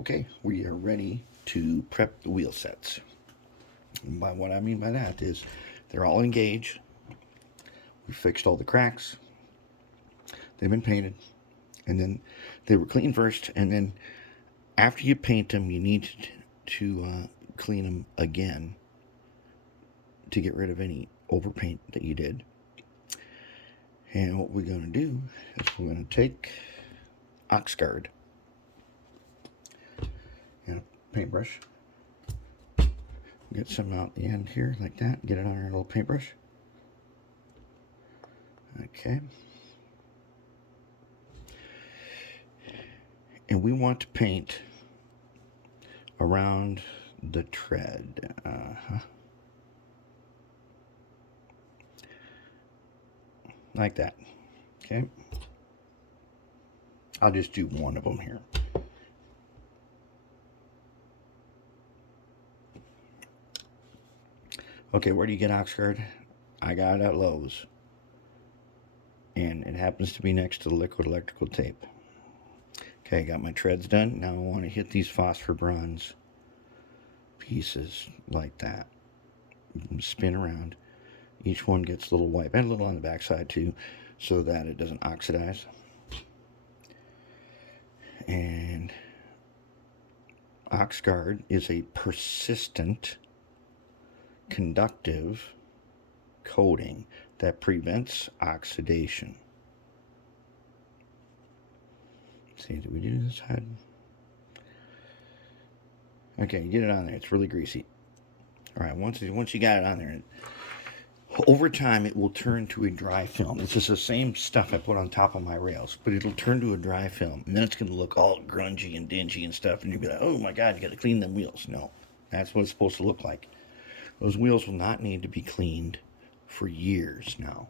Okay, we are ready to prep the wheel sets. And by what I mean by that is they're all engaged. We fixed all the cracks. They've been painted. And then they were cleaned first. And then after you paint them, you need to clean them again to get rid of any overpaint that you did. And what we're going to do is we're going to take Oxgard and a paintbrush. Get some out the end here like that. Get it on our little paintbrush. Okay. And we want to paint around the tread. Like that. Okay. I'll just do one of them here. Okay, where do you get Oxgard? I got it at Lowe's. And it happens to be next to the liquid electrical tape. Okay, got my treads done. Now I want to hit these phosphor bronze pieces like that. Spin around. Each one gets a little wipe, and a little on the back side too, so that it doesn't oxidize. And Oxgard is a persistent, conductive coating that prevents oxidation. Let's see, did we do this side? Okay, get it on there. It's really greasy. All right, once you got it on there, over time it will turn to a dry film. This is the same stuff I put on top of my rails, but it'll turn to a dry film, and then it's going to look all grungy and dingy and stuff, and you'll be like, oh my God, you got to clean them wheels. No, that's what it's supposed to look like. Those wheels will not need to be cleaned for years now.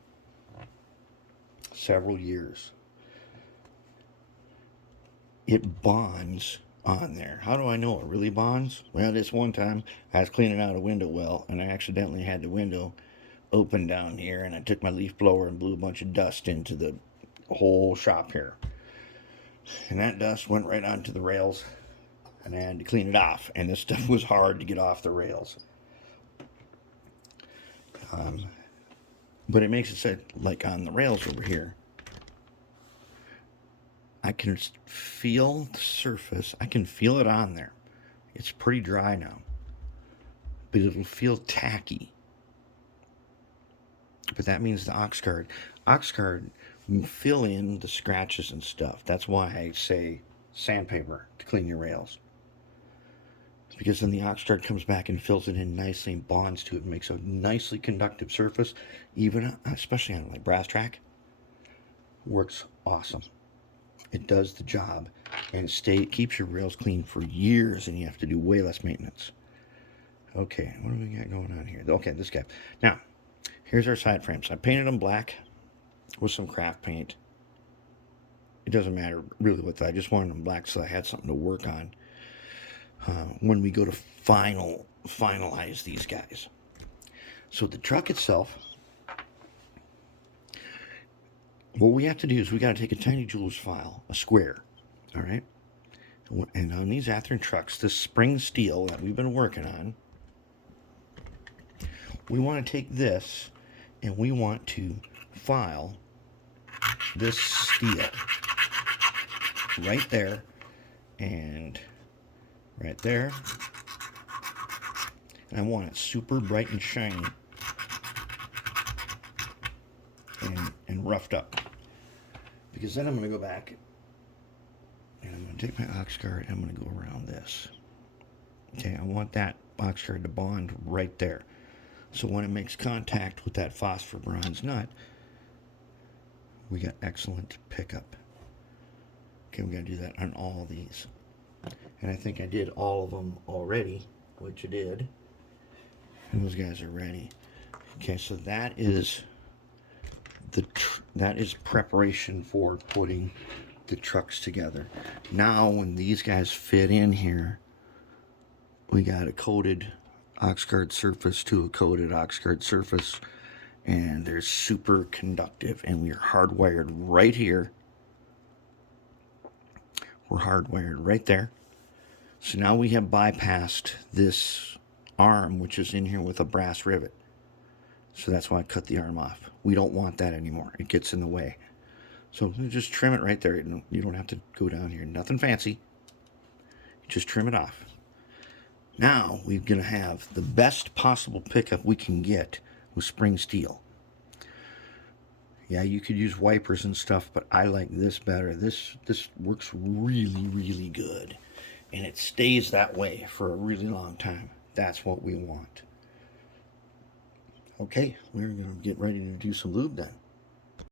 Several years. It bonds on there. How do I know it really bonds? Well, this one time I was cleaning out a window well, and I accidentally had the window open down here, and I took my leaf blower and blew a bunch of dust into the whole shop here. And that dust went right onto the rails, and I had to clean it off. And this stuff was hard to get off the rails. But it makes it say, like on the rails over here, I can feel the surface. I can feel it on there. It's pretty dry now, but it'll feel tacky. But that means the Oxgard will fill in the scratches and stuff. That's why I say sandpaper to clean your rails. Because then the Oxgard comes back and fills it in nicely and bonds to it and makes a nicely conductive surface, even especially on like brass track. Works awesome. It does the job, and it keeps your rails clean for years, and you have to do way less maintenance. Okay, what do we got going on here? Okay, this guy. Now, here's our side frames. I painted them black with some craft paint. It doesn't matter really what I just wanted them black so I had something to work on when we go to finalize these guys. So the truck itself, what we have to do is we got to take a tiny jeweler's file, a square, all right? And on these Athearn trucks, this spring steel that we've been working on, we want to take this and we want to file this steel right there and right there. And I want it super bright and shiny and roughed up. Because then I'm going to go back and I'm going to take my Oxgard and I'm going to go around this. Okay, I want that Oxgard to bond right there. So when it makes contact with that phosphor bronze nut, we got excellent pickup. Okay, we got to do that on all these. And I think I did all of them already, which I did. And those guys are ready. Okay, so that is preparation for putting the trucks together. Now, when these guys fit in here, we got a coated Oxgard surface to a coated Oxgard surface, and they're super conductive, and we are hardwired right here. We're hardwired right there. So now we have bypassed this arm, which is in here with a brass rivet. So that's why I cut the arm off. We don't want that anymore. It gets in the way. So just trim it right there. You don't have to go down here. Nothing fancy. Just trim it off. Now we're going to have the best possible pickup we can get with spring steel. Yeah, you could use wipers and stuff, but I like this better. This works really, really good. And it stays that way for a really long time. That's what we want. Okay, we're going to get ready to do some lube then.